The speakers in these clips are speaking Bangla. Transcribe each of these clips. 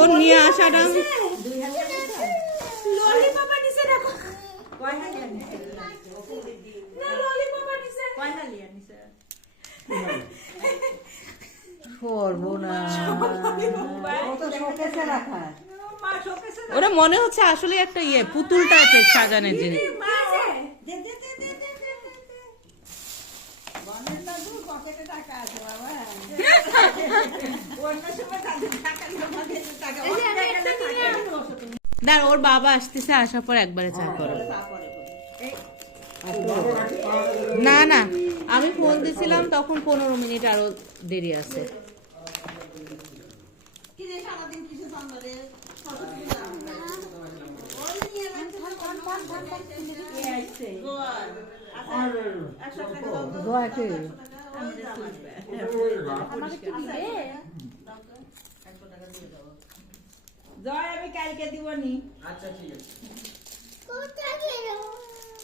ওর নিয়ে আসাটা ওরা মনে হচ্ছে আসলে একটা পুতুল টাইপের সাজানোর জিনিস। না ওর বাবা আসতেছে, আসার পর একবারে চা করো। না না আমি ফোন দিছিলাম তখন 15 মিনিট আরো দেরি আছে।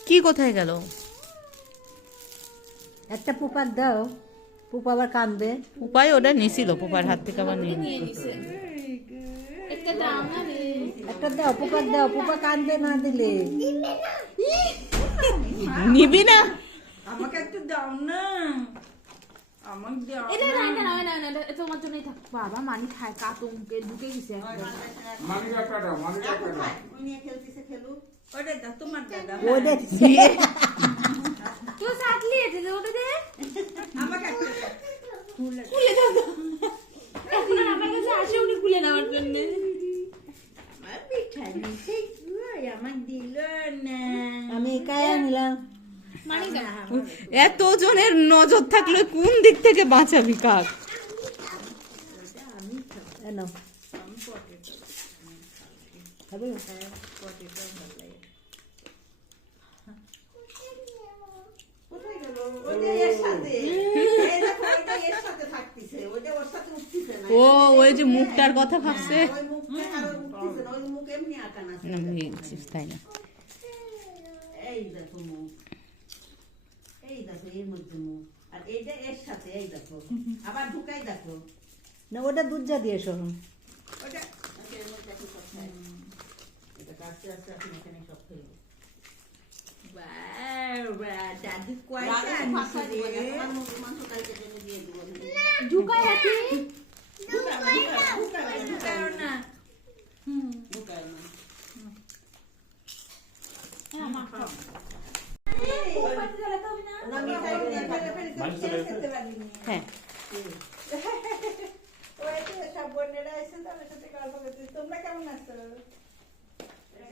কি কোথায় গেল? একটা পুপার দাও, পুপা আবার কাঁদবে। পুপাই ওটা নিছিল, পুপার হাত থেকে আবার নিয়ে নিছে। একটা দাও, পুপার দাও, পুপা কাঁদবে না দিলে। নিবি না? আমাকে একটু দাও না, আমাকে দাও। এটা না তোমার জন্যই থাক। বাবা মানি খায়, কাতঙ্কে ঢুকে গেছে। মানি কাটা দাও, মানি কাটা দাও। নিয়ে খেলতেছে খেলুক। ওটা দাও, তোমার দাদা। ওটা তুই সাথলি এতে দে, ওটা দে। আমাকে একটা খুলে দাও। এখন আর আমার কাছে আসে উনি খুলে নেওয়ার জন্য। আমার পিঠা নিতে আমাকে দিল না। আমি একাই নিলাম। মানি দাও। এত জনের নজর থাকলে কোন দিক থেকে বাঁচাবি কাক? নাও খাবে? কোথায় গেল? ওইটা এর সাথে। এই দেখো, ওইটা এর সাথে থাকতেছে। ওইটা ওর সাথে উঠতেছে না। ওই যে মুখটার কথা ভাবছে। ওই মুখটা আর উঠতেছে না। ওই মুখ এমনি আকান আছে। তাই না? এই দেখো মুখ। এই দেখো এর মধ্যে মুখ। আর এইটা এর সাথে, এই দেখো। আবার ঢুকাই দেখো। না ওটা দুধ যা দিয়ে সহ। ওটা এর মধ্যে দেখো সব খায়। এটা কাটতে আসতে আপনি এখানে সব ফেলবো। দাদু কয়টা আনছে রে? মাংস কালকে জন্য দিয়ে দেবো। ঢুকায় হাতে। ঢুকাও না। ঢুকাও না। হ্যাঁ মা খাও। হ্যাঁ তোমরা কেমন আছো?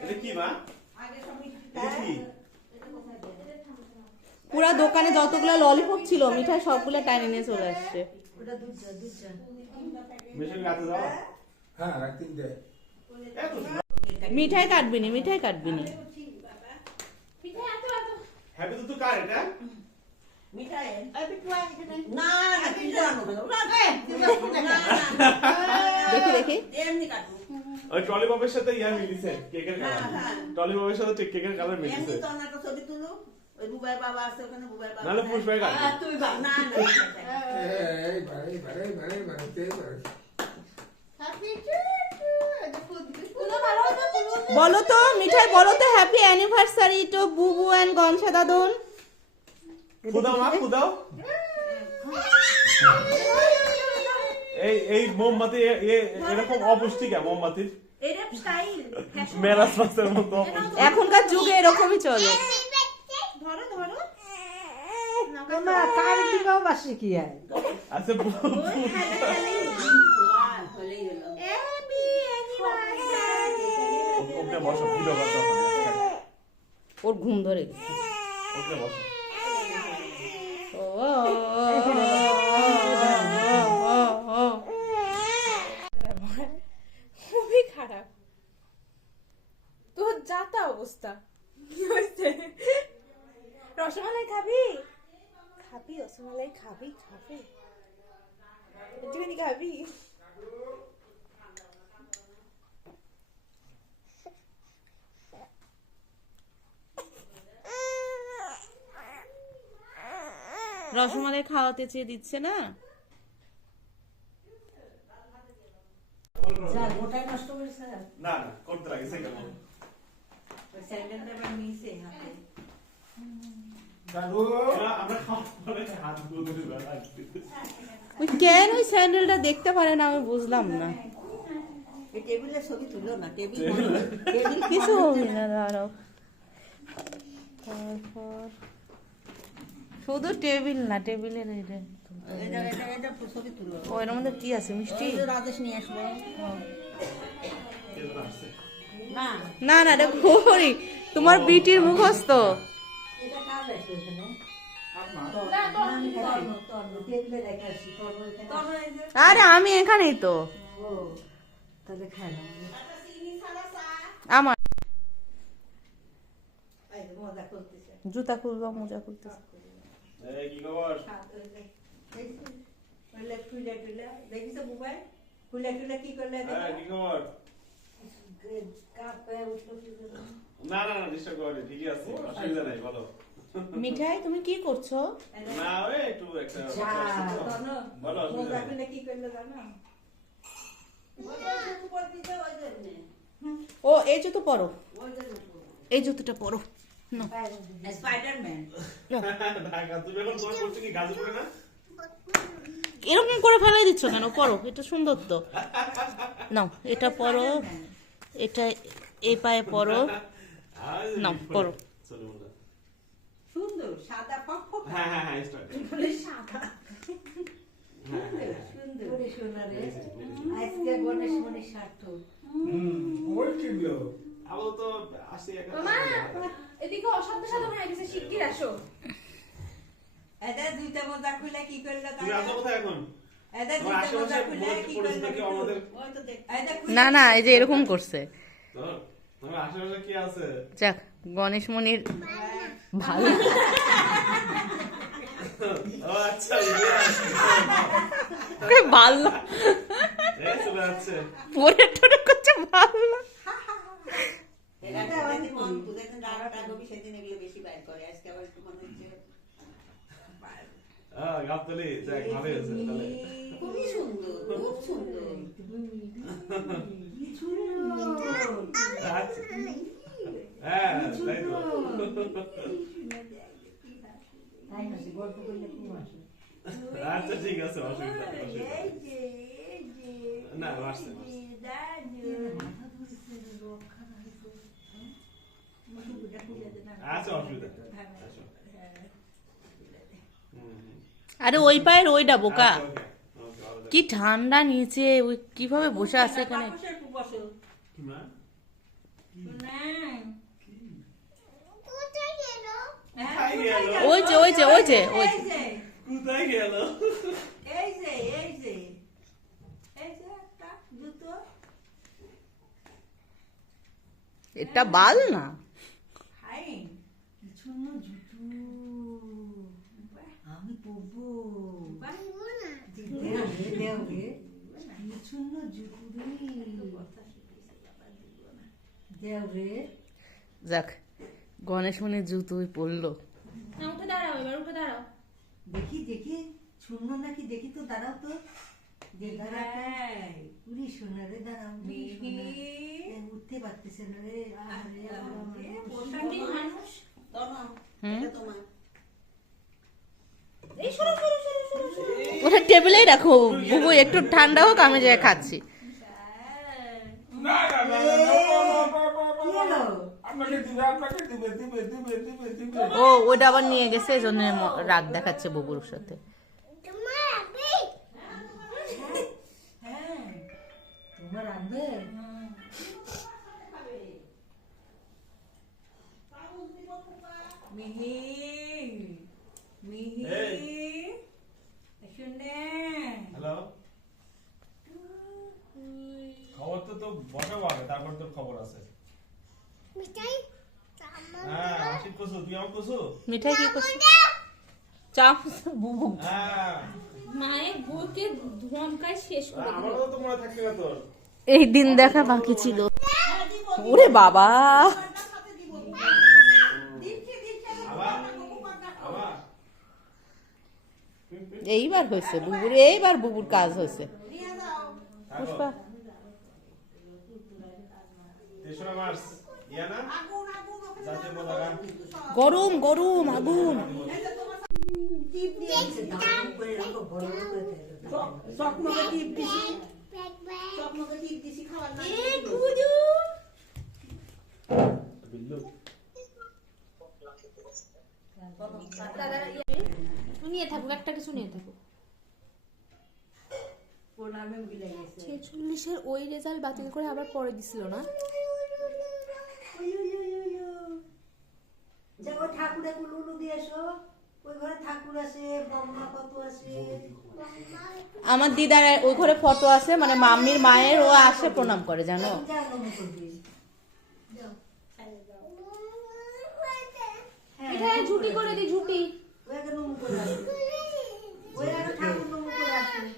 এটা কি মা? এটা কি? পুরা দোকানে যতগুলো ললিপপ ছিল মিঠাই সবগুলো টাইনে নিয়ে চলে আসছে। মেশিন কাটতে দাও। হ্যাঁ একদিন দেয়। মিঠাই কাটবি নি, মিঠাই কাটবি নি। হ্যাপি তো কার এটা? মিঠাই না না কিন্তু আনো না। দেখি দেখি। এমনি কাটবো। ওই ট্রলি পপের সাথে ইয়া মিলিছে, কেকের কালার। হ্যাঁ। ট্রলি পপের সাথে কেকের কালার এমনি মিলিছে। তো না, একটা ছবি তুলো। ওই বুবাই বাবা আছে ওখানে, বুবাই বাবা। নালে পুষ্পায় কাটবে। তুই না না। এই বাড়ি বাড়ি বাড়ি বাড়িতে বাড়ি। বলো তো মিঠাই, বলো তো হ্যাপি অ্যানিভার্সারি টু বুবু এন্ড গনসা দাদন। ফুদাও মা, ফুদাও। এই মোমবাতি এরকম অপুষ্টিকা মোমবাতির। এটা স্টাইল। মেরাজ মাসের মতো অপুষ্টি। এখনকার যুগে এরকমই চলে। ধরো ধরো। না কার দিকেও বাসি কি হয়? আচ্ছা হলেই হলো। Happy anniversary. ওকে বসো, ভিডিও করতে হবে। ওর ঘুম ধরে গেছে। ওকে বসো। খুবই খারাপ তোর যাতা অবস্থা। রসমালাই খাবি? খাবি রসমালাই? খাবি খাবি একটুখানি খাবি? রসমালাই খাওয়াতে চেয়ে দিচ্ছে না। যা গোটাই নষ্ট করেছে না না করতে লাগিছে কেন ওই স্যান্ডেলটা আবার নিচে হাতে দাদু আমরা খাওয়ার পরে হাত ধুয়ে ওই কেন ওই স্যান্ডেলটা দেখতে পারে না আমি বুঝলাম না। এই টেবিলের ছবি তুলো না, টেবিল কিছু হবে না, দাঁড়াও। তারপর শুধু টেবিল না, টেবিলের এটা ছবি তুলো। ওর মধ্যে কি আছে, মিষ্টি? ওই যে রাজেশ নিয়ে আসলো। না না না, এটা ঘড়ি, তোমার বিটির মুখস্থ। এটা কার রাখছো এখানে আপনার টেবিলে রেখে আসি তোর ওইখানে তবে এই যে আরে আমি এখানেই তো। ও তাহলে খায় না আমার এই যে মজা করতেছে। জুতা খুলবো, মোজা খুলতেছে। এই কি খবর হাত ওই যে দেখছিস? ওইলে খুলে টুলে দেখিস বুবাই? খুলে টুলে কি করলে এই দেখো? কি খবর কাপ পায়ে উঠলো কি করে? না না না ডিস্টার্ব করনি, ঠিকই আছে, অসুবিধা নাই, বলো। মিঠাই তুমি কি করছো? না ওই একটু একটা যা, জানো? বলো অসুবিধা মজা নাই। করলে কি করলে জানো? ওই উপর দিতে ওই জন্যে। ও এই জুতো পরো, ওই জন্য। এই জুতোটা পরো। না স্পাইডারম্যান। ঢাকা তুমি এখন তোমার করছো কি গাজু করে না? এরকম করে ফেলাই দিচ্ছ কেন? পরো, এটা সুন্দর তো। নাও এটা পরো, এটা এই পায়ে পরো। নাও, পরো। চলো বন্ধু। সুন্দর সাদা ফকফক। হ্যাঁ হ্যাঁ হ্যাঁ স্টার্ট। বলে সাদা। হ্যাঁ সুন্দর। ওরে সোনা রে, আজকে গণেশ মণি সার্থ ওই কিনলো আপাতত আসি একটা মামা এদিকে অসাধ্য সাধন হয়ে গেছে, শিগগির আসো। এদের দুইটা মজা খুলে কি করলে তুমি আসো কোথায় এখন? এদের তোমার দুইটা মজা আশেপাশে খুলে কি পরিচিত করলে কেউ আমাদের? ওই তো দেখ এদের খুলে না না, এই যে এরকম করছে। ধরো, তোমার আশেপাশে কি আছে? যাক, গণেশ মনির ভালো। ও আচ্ছা ইয়ে আছে। ভালো এই চলে যাচ্ছে। পরে টোরে করছে ভালো। এরা যেদিন মন যেদিন রাগটা গবি সেদিন এগুলো বেশি বাইর করে। আজকে আবার একটু মনে হচ্ছে গাবতলি যাক ভালোই আছে তাহলে। খুবই সুন্দর, খুব সুন্দর। আচ্ছা। হ্যাঁ তাই তো। তাই না, গল্প করলে খুব আসে। আচ্ছা ঠিক আছে, অসুবিধা নেই, অসুবিধা এই নেই। যে, এই যে, না আসছে আসছে। দাদু। আচ্ছা অসুবিধা নেই। আসো। হুম, হুম। আরে ওই পায়ের ওইটা বোকা। আচ্ছা, ওকে, ওকে, ভালো থাকো। কি ঠান্ডা নিচে, ওই কিভাবে বসে আছে এখানে। বাপসের খুব বসো। না? না। কোথায় গেল? ওই যে ওই যে ওই যে ওই এই যে যে, কোথায় গেল? এই যে, এই যে, এই যে একটা জুতো। এটা বাল না। হাই, কিছু না জুতো আমি পরবো। দেও রে, দেও রে, কিছু না জুতো রে, দেও রে। যাক, গণেশ মনির জুতোই পরলো। না উঠে দাঁড়াও, এবার উঠে দাঁড়াও। দেখি দেখি শূন্য নাকি দেখি তো, দাঁড়াও তো। হাই। পুরি সোনা রে, দাঁড়াও পুরি সোনা। মিহি। এ, উঠতে পারতেছে না রে, আরে আমার বুড়ি মানুষ। তোমার, হুম? এটা তোমার। এই সরো সরো সরো সরো সরো। ওটা টেবিলেই রাখো, বুবু একটু ঠান্ডা হোক, আমি যাই খাচ্ছি। না না না না, কি হলো? আপনাকে দিবে আপনাকে দিবে দিবে দিবে দিবে দিবে ও ওটা আবার নিয়ে গেছে, এই জন্য রাগ দেখাচ্ছে বুবুর সাথে। হ্যাঁ। তোমার আনবে? মিহি, মিহি। এই। শুনে। হ্যালো, খবর তো বসাবো আগে, তারপর তোর খবর আছে। হ্যাঁ আশিক কসু, তুই আমার কসু? মিঠাই কি করছে? চাপ বুবু। হ্যাঁ মায়ের বউকে ধমকায় শেষ করে দিল। আমারও তো মনে থাকবে না তোর। এই দিন দেখা বাকি ছিল। ওরে বাবা, আবার আবার এইবার হয়েছে বুবুর, এইবার বুবুর কাজ হয়েছে। পুষ্পা তেসরা মার্চ ইয়ানা আগুন আগুন ওকে জাতীয় পতাকা গরম গরম আগুন। টিপ দিয়ে দিছে দাম করে রাখো বড় করে চকমকে টিপ দিছি চকমকে টিপ দিছি খাবার না বিল্লু নিয়ে থাকুক, একটা কিছু নিয়ে থাকুক। প্রণামে মিলে গেছে 46-এর ওই রেজাল্ট বাতিল করে আবার পরে দিছিল না? যে ওই ঠাকুরে কুলুলু দিয়ে এসো, ওই ঘরে ঠাকুর আছে, ব্রহ্মা কত আছে। আমার দিদার ওই ঘরে ফটো আছে, মানে মাম্মির মায়ের, ও আসে প্রণাম করে জানো। যা নমো করবি। এখানে ঝুটি করে দি, ঝুটি। ওই আগে নমো করে আসবে। ওই আগে ঠাকুর নমো করে আসবে।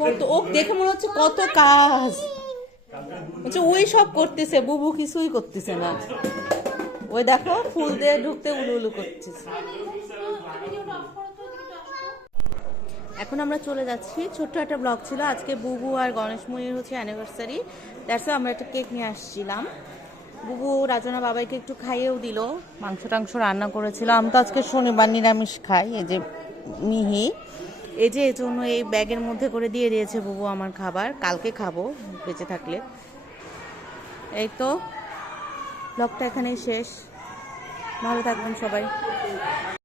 কত ও দেখে মনে হচ্ছে কত কাজ হচ্ছে, ওই সব করতেছে, বুবু কিছুই করতেছে না। ওই দেখো ফুল দিয়ে ঢুকতে উলু উলু করতেছে। এখন আমরা চলে যাচ্ছি, ছোট্ট একটা ব্লগ ছিল আজকে। বুবু আর গণেশ মনির হচ্ছে অ্যানিভার্সারি, দ্যাটস আমরা একটা কেক নিয়ে আসছিলাম। বুবু রাজনা বাবাইকে একটু খাইয়েও দিল, মাংস টাংস রান্না করেছিল। আমি তো আজকে শনিবার নিরামিষ খাই। এই যে মিহি, এই যে এজন্য এই ব্যাগের মধ্যে করে দিয়ে দিয়েছে বুবু আমার খাবার, কালকে খাবো বেঁচে থাকলে। এই তো ব্লগটা এখানেই শেষ, ভালো থাকবেন সবাই।